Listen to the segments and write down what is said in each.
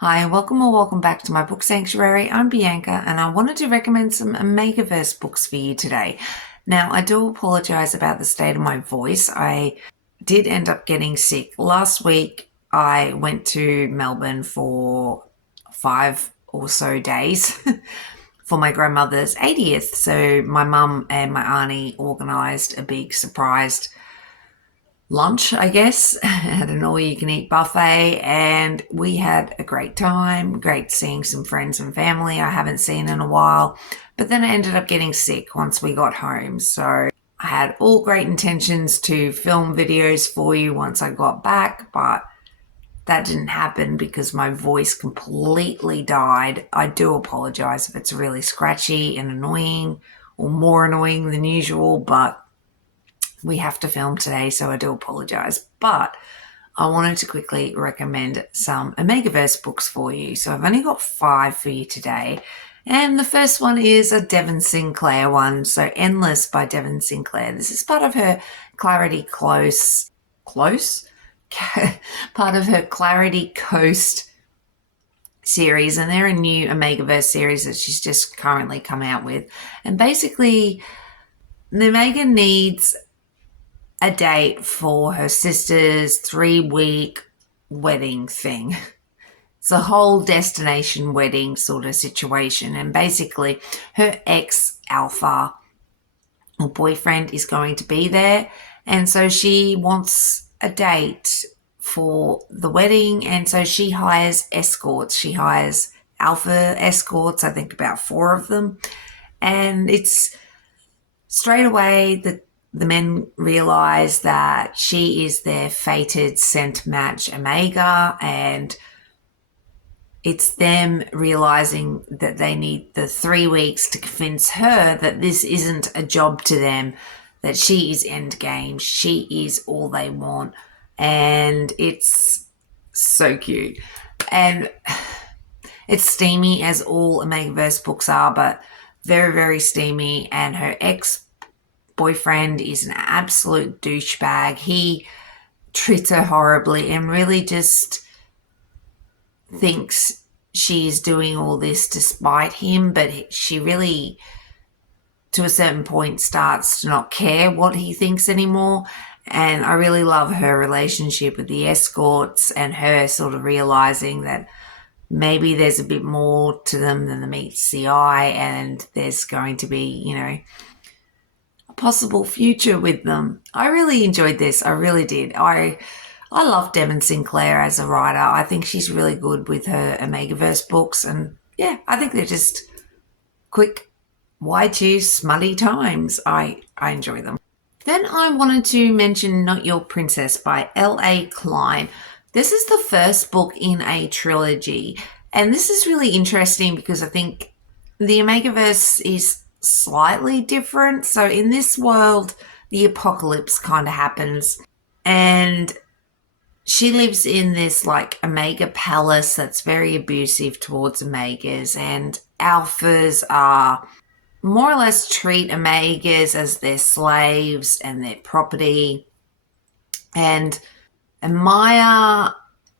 Hi, welcome or welcome back to my book sanctuary. I'm Bianca and I wanted to recommend some Omegaverse books for you today. Now, I do apologize about the state of my voice. I did end up getting sick. Last week, I went to Melbourne for 5 or so days for my grandmother's 80th. So my mum and my auntie organised a big surprise lunch, I guess, at an all-you-can-eat buffet, and we had a great time. Great seeing some friends and family I haven't seen in a while. But then I ended up getting sick once we got home. So I had all great intentions to film videos for you once I got back, but that didn't happen because my voice completely died. I do apologize if it's really scratchy and annoying or more annoying than usual, but we have to film today, so I do apologize. But I wanted to quickly recommend some Omegaverse books for you. So I've only got 5 for you today. And the first one is a Devon Sinclair one. So Endless by Devon Sinclair. This is part of her Clarity Close? Part of her Clarity Coast series, and they're a new Omegaverse series that she's just currently come out with. And basically, the Omega needs a date for her sister's 3-week wedding thing. It's a whole destination wedding sort of situation. And basically, her ex alpha or boyfriend is going to be there. And so she wants a date for the wedding. And so she hires escorts. She hires alpha escorts, I think about 4 of them. And it's straight away that the men realize that she is their fated scent match Omega, and it's them realizing that they need the 3 weeks to convince her that this isn't a job to them, that she is endgame, she is all they want. And it's so cute. And it's steamy, as all Omegaverse books are, but very, very steamy. And her ex-boyfriend is an absolute douchebag. He treats her horribly and really just thinks she's doing all this to spite him, but she really, to a certain point, starts to not care what he thinks anymore. And I really love her relationship with the escorts and her sort of realizing that maybe there's a bit more to them than the meets the eye, and there's going to be, a possible future with them. I really enjoyed this. I really did. I love Devon Sinclair as a writer. I think she's really good with her Omegaverse books, and yeah, I think they're just quick, Y2 smutty times. I enjoy them. Then I wanted to mention Not Your Princess by L.A. Klein. This is the first book in a trilogy, and this is really interesting because I think the Omegaverse is slightly different. So in this world, the apocalypse kind of happens, and she lives in this like Omega palace that's very abusive towards Omegas, and alphas are more or less treat Omegas as their slaves and their property. And Maya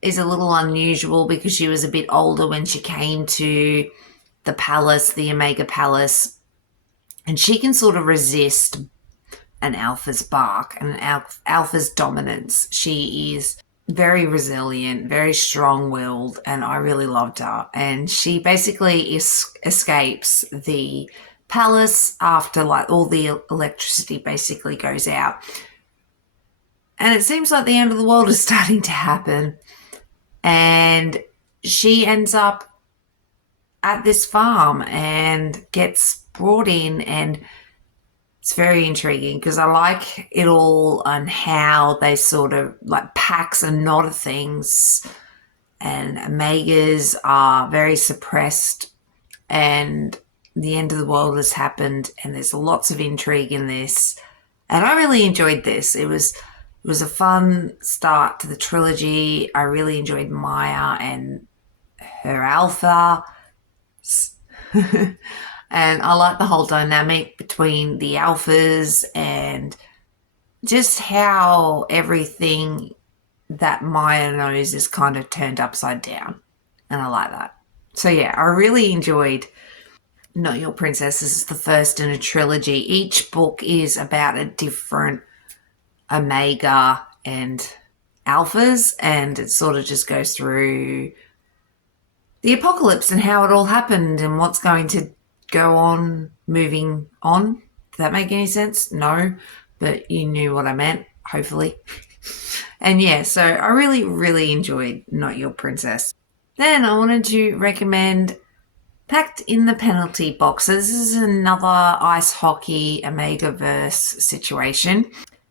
is a little unusual because she was a bit older when she came to the palace, the Omega palace, and she can sort of resist an alpha's bark and an alpha's dominance. She is very resilient, very strong-willed, and I really loved her. And she basically escapes the palace after like all the electricity basically goes out. And it seems like the end of the world is starting to happen. And she ends up at this farm and gets brought in, and it's very intriguing because I like it all and how they sort of like packs a knot of things, and Omegas are very suppressed, and the end of the world has happened, and there's lots of intrigue in this. And I really enjoyed this. It was a fun start to the trilogy. I really enjoyed Maya and her alpha. And I like the whole dynamic between the alphas and just how everything that Maya knows is kind of turned upside down. and I like that. So yeah, I really enjoyed Not Your Princess. This is the first in a trilogy. Each book is about a different Omega and alphas, and it sort of just goes through the apocalypse and how it all happened and what's going to go on moving on. Did that make any sense? No, but you knew what I meant, hopefully. And yeah, so I really, really enjoyed Not Your Princess. Then I wanted to recommend Packed in the Penalty Box. So this is another ice hockey Omegaverse situation.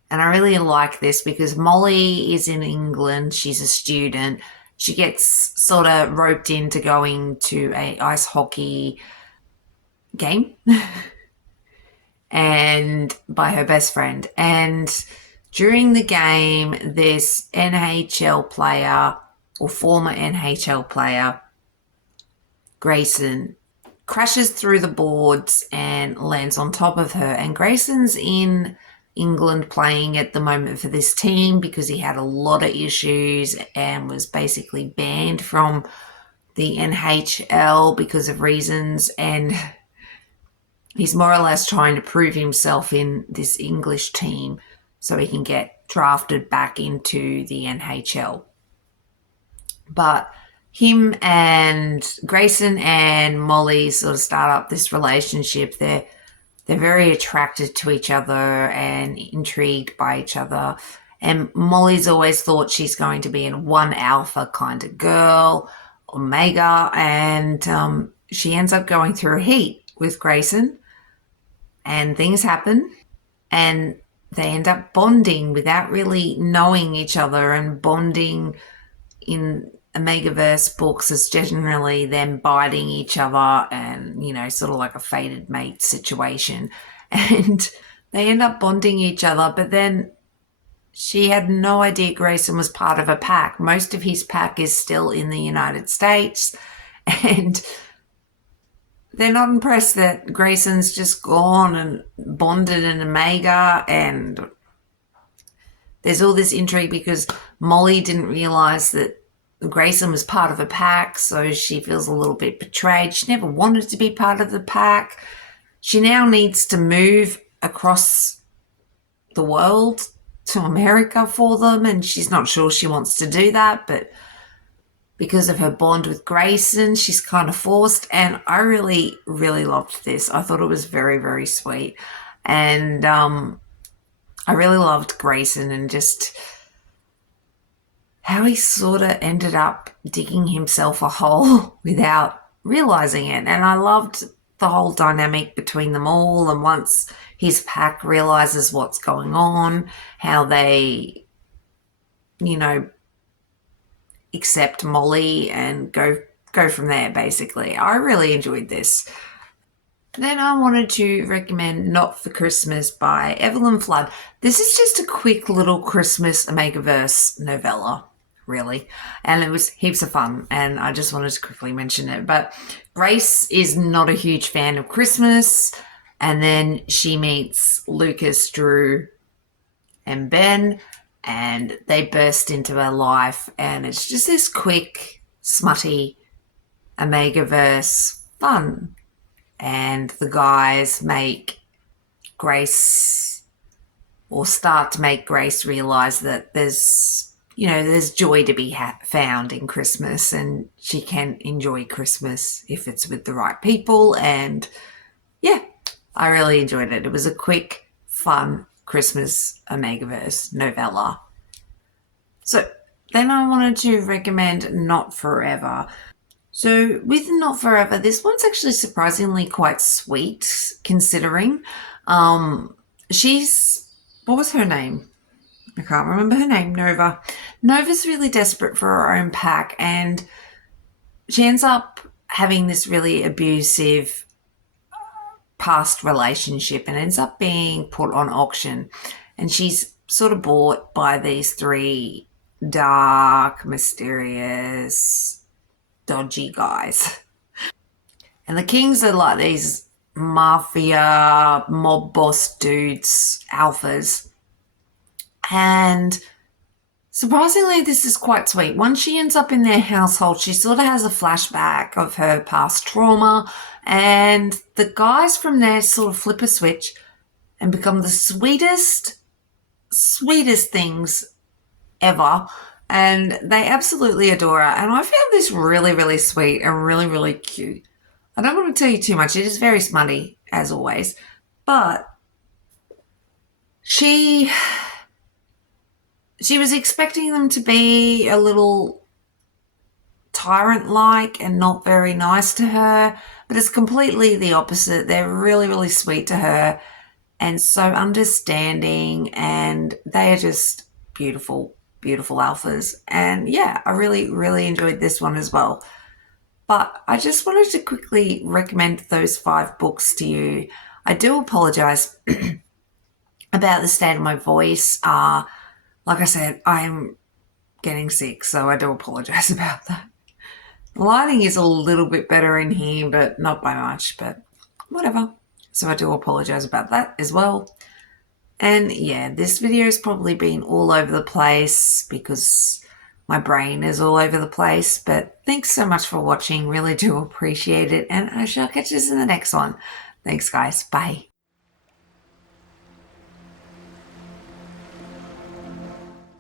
And I really like this because Molly is in England. She's a student. She gets sort of roped into going to a ice hockey game and by her best friend. And during the game, this NHL player or former NHL player, Grayson, crashes through the boards and lands on top of her. And Grayson's in England playing at the moment for this team because he had a lot of issues and was basically banned from the NHL because of reasons. And he's more or less trying to prove himself in this English team so he can get drafted back into the NHL. But him and Grayson and Molly sort of start up this relationship. They're very attracted to each other and intrigued by each other. And Molly's always thought she's going to be in one alpha kind of girl, Omega, and she ends up going through a heat with Grayson, and things happen, and they end up bonding without really knowing each other, and bonding in Omegaverse books is generally them biting each other and, you know, sort of like a fated mate situation. And they end up bonding each other, but then she had no idea Grayson was part of a pack. Most of his pack is still in the United States, and they're not impressed that Grayson's just gone and bonded an Omega, and there's all this intrigue because Molly didn't realise that Grayson was part of a pack, so she feels a little bit betrayed. She never wanted to be part of the pack. She now needs to move across the world to America for them, and she's not sure she wants to do that, but because of her bond with Grayson, she's kind of forced. And I really, really loved this. I thought it was very, very sweet. And I really loved Grayson and just how he sort of ended up digging himself a hole without realizing it. And I loved the whole dynamic between them all. And once his pack realizes what's going on, how they, you know, accept Molly and go from there, basically. I really enjoyed this. Then I wanted to recommend Not for Christmas by Evelyn Flood. This is just a quick little Christmas Omegaverse novella, really. And it was heaps of fun, and I just wanted to quickly mention it. But Grace is not a huge fan of Christmas, and then she meets Lucas, Drew, and Ben, and they burst into her life, and it's just this quick, smutty Omegaverse fun. And the guys make Grace, or start to make Grace realise that there's, you know, there's joy to be found in Christmas, and she can enjoy Christmas if it's with the right people. And yeah, I really enjoyed it. It was a quick, fun Christmas Omegaverse novella. So then I wanted to recommend Not Forever. So with Not Forever, this one's actually surprisingly quite sweet, considering she's, what was her name? I can't remember her name. Nova. Nova's really desperate for her own pack, and she ends up having this really abusive past relationship and ends up being put on auction. And she's sort of bought by these three dark, mysterious, dodgy guys. And the Kings are like these mafia, mob boss dudes, alphas. And Surprisingly, this is quite sweet. Once she ends up in their household, she sort of has a flashback of her past trauma, and the guys from there sort of flip a switch and become the sweetest things ever. And they absolutely adore her. And I found this really, really sweet and really, really cute. I don't want to tell you too much. It is very smutty, as always. But she was expecting them to be a little tyrant like and not very nice to her, but it's completely the opposite. They're really, really sweet to her and so understanding, and they are just beautiful, beautiful alphas. And yeah, I really, really enjoyed this one as well. But I just wanted to quickly recommend those 5 books to you. I do apologize about the state of my voice. Like I said, I'm getting sick, so I do apologize about that. The lighting is a little bit better in here, but not by much, but whatever. So I do apologize about that as well. And yeah, this video has probably been all over the place because my brain is all over the place. But thanks so much for watching. Really do appreciate it. And I shall catch you in the next one. Thanks, guys. Bye.